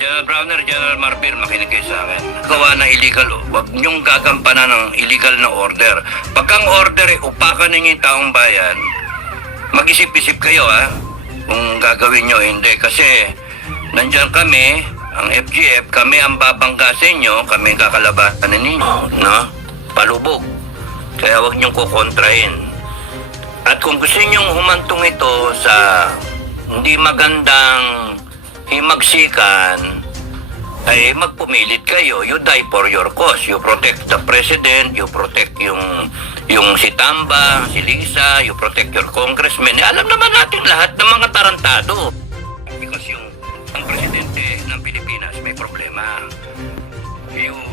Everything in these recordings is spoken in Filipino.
General Browner, General Marbil, makinig kayo sa akin. Gawa na illegal, wag niyong gagampanan ng illegal na order. Pagkang order, upakan ninyo yung taong bayan, mag-isip-isip kayo kung gagawin nyo, hindi. Kasi nandyan kami, ang FGF, kami ang babangga sa inyo, kami ang kakalabasan ninyo, no? Palubog. Kaya wag niyong kukontrahin. At kung gusto niyong humantong ito sa hindi magandang himagsikan, ay magpumilit kayo. You die for your cause. You protect the president, you protect yung si Tamba, si Lisa, you protect your congressmen. Alam naman natin lahat ng mga tarantado. Because ang presidente ng Pilipinas may problema.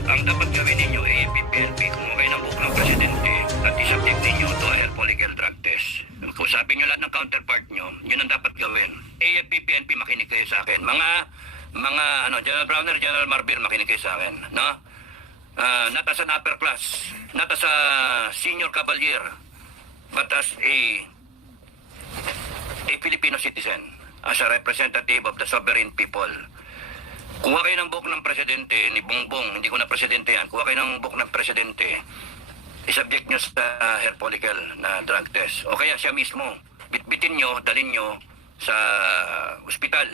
Ang dapat gawin ninyo ay PNP, kumuha ng buhok ng presidente at isubject ninyo to air polygraph drug test. Kung sabi nyo lahat ng counterpart nyo, yun ang dapat gawin. AFP, PNP, makinig kayo sa akin. General Browner, General Marbil, makinig kayo sa akin. No? Not as an upper class, not as a senior cavalier, but as a Filipino citizen, as a representative of the sovereign people. Kuha kayo ng buhok ng presidente, ni Bongbong, hindi ko na presidente yan, kuha kayo ng buhok ng presidente, isubject nyo sa hair follicle na drug test. O kaya siya mismo, bitbitin nyo, dalhin nyo sa ospital.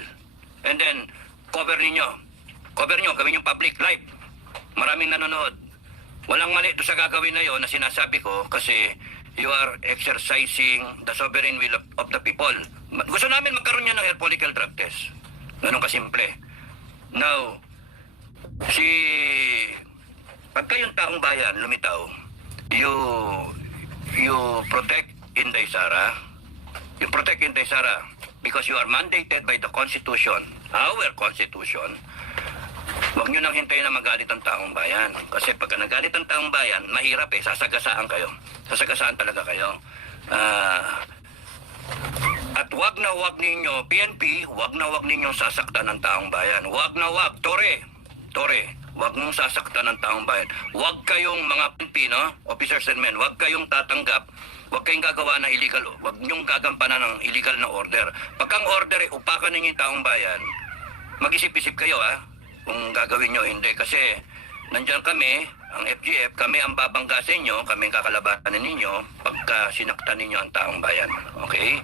And then, cover nyo, gawin yung public, live. Maraming nanonood. Walang mali doon sa gagawin na yon na sinasabi ko kasi you are exercising the sovereign will of the people. Gusto namin magkaroon yan ng hair follicle drug test. Ganun kasimple. Now, pagka yung taong bayan lumitaw, you protect Inday Sara. You protect Inday Sara because you are mandated by the Constitution, our Constitution. Huwag nyo nang hintayin na magalit ang taong bayan. Kasi pagka nagalit ang taong bayan, mahirap sasagasaan kayo. Sasagasaan talaga kayo. At wag na wag ninyo, PNP, wag na wag ninyong sasaktan ng taong bayan. Wag na wag, Tore, wag mong sasaktan ng taong bayan. Wag kayong mga PNP, no? Officers and men, wag kayong tatanggap, wag kayong gagawa ng illegal, wag nyong gagampanan ng illegal na order. Pagkang order, upakan ninyo yung taong bayan, mag-isip-isip kayo, kung gagawin nyo, hindi. Kasi nandyan kami, ang FGF, kami ang babangga sa inyo, kami ang kakalabasan ninyo pagka sinaktan ninyo ang taong bayan. Okay?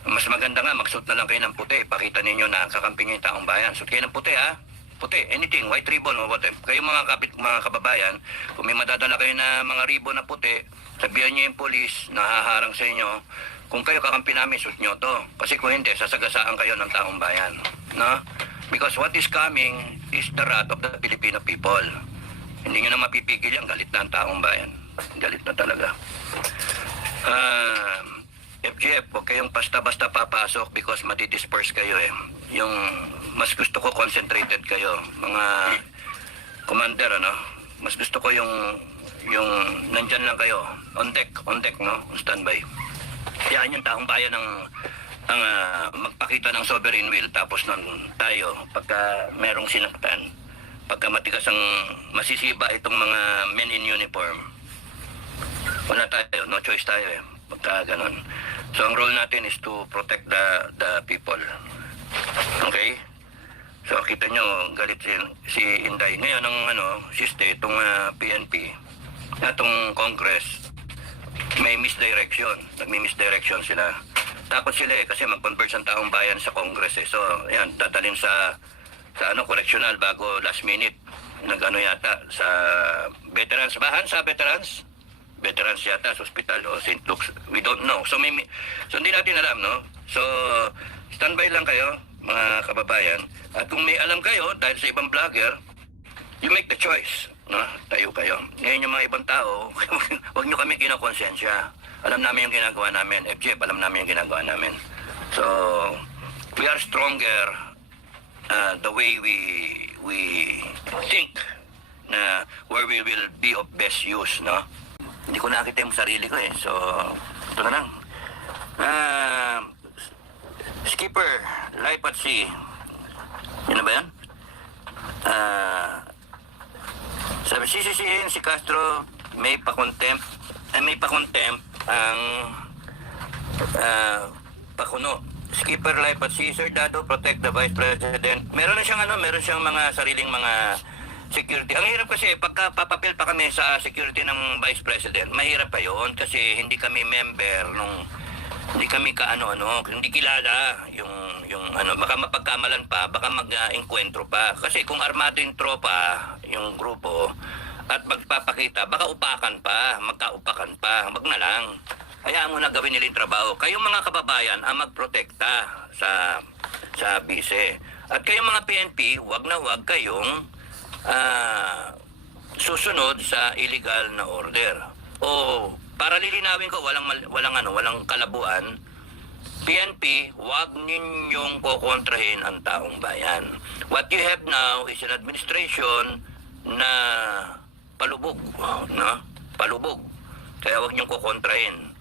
Mas maganda nga, magsuot na lang kayo ng puti. Pakita ninyo na kakampi nyo yung taong bayan. Suot kayo ng puti, Puti, anything, white ribbon or whatever. Kayo mga kababayan, kung may madadala kayo na mga ribbon na puti, sabihan nyo yung polis na haharang sa inyo. Kung kayo kakampi namin, suot nyo to. Kasi kung hindi, sasagasaan kayo ng taong bayan. No? Because what is coming is the wrath of the Filipino people. Hindi nyo na mapipigil yan, galit na ang taong bayan. Galit na talaga. FGF, huwag kayong basta-basta papasok because matidisperse kayo Yung mas gusto ko concentrated kayo, mga commander, mas gusto ko yung nandyan lang kayo, on deck, no? Standby. Yan yung taong bayan ang magpakita ng sovereign will, tapos nun tayo, pagka merong sinaktan, pagka matigas ang masisiba itong mga men in uniform, wala tayo, no choice tayo pagka ganun. So ang role natin is to protect the people. Okay? So kita nyo, galit si Inday. Ngayon ang siste, itong PNP, itong Congress, may misdirection. Nagmi-misdirection sila. Takot sila kasi mag-converge ang taong bayan sa Congress So yan, dadalhin sa correctional bago last minute. Yata sa veterans. Bahan sa veterans? Veterans yata sa hospital o St. Luke's. We don't know. So hindi natin alam, no? So standby lang kayo, mga kababayan. At kung may alam kayo dahil sa ibang vlogger, you make the choice, no? Tayo kayo. Ngayon yung mga ibang tao, wag nyo kami kinakonsensya. Alam namin yung ginagawa namin. FGF, alam namin yung ginagawa namin. So we are stronger the way we think na where we will be of best use, no? Hindi ko nakita yung sarili ko So, ito na lang. Skipper, life at sea. Yun na ba yan? Sabi, sisisihin si Castro may pa-contempt ang pakuno Skipper Life at si Sir Dado protect the Vice President. Meron na siyang meron siyang mga sariling mga security. Ang hirap kasi pagka papapil pa kami sa security ng Vice President, mahirap pa 'yon kasi hindi kami member hindi kami hindi kilala yung baka mapagkamalan pa, baka mag-enkwentro pa. Kasi kung armado yung tropa, yung grupo at magpapakita, baka upakan pa, magkaupakan pa, wag na lang. Hayaan mo na gawin nila yung trabaho. Kayong mga kababayan ang magprotekta sa bise. At kayong mga PNP, wag na wag kayong susunod sa illegal na order. O para lilinawin ko, walang kalabuan. PNP, wag ninyong kokontrahin ang taong bayan. What you have now is an administration na palubog, no? Palubog. Kaya wag ninyong kokontrahin.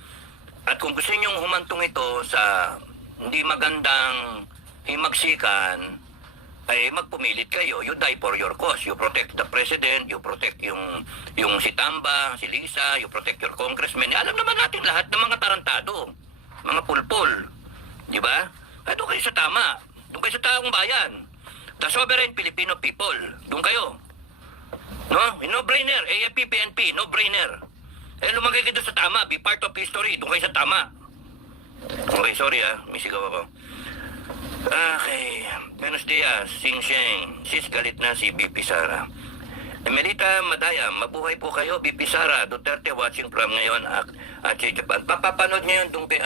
At kung gusto ninyong humantong ito sa hindi magandang himagsikan, ay magpumilit kayo. You die for your cause. You protect the president, you protect yung si Tamba, si Lisa, you protect your congressmen. Alam naman natin lahat ng mga tarantado, mga pulpul. Di ba? Ay, doon kayo sa tama. Doon kayo sa taong bayan. The sovereign Filipino people. Doon kayo. No? No-brainer. AFP, PNP, no-brainer. Eh, lumagay kayo doon sa tama. Be part of history. Doon kayo sa tama. Okay, sorry may sigaw ako. Okay. Buenos dias, Sing Sheng. Sis, galit na si BP Sara. Emerita Madaya, mabuhay po kayo, BP Sara. Duterte watching from ngayon at Japan. Papapanood ngayon doon kay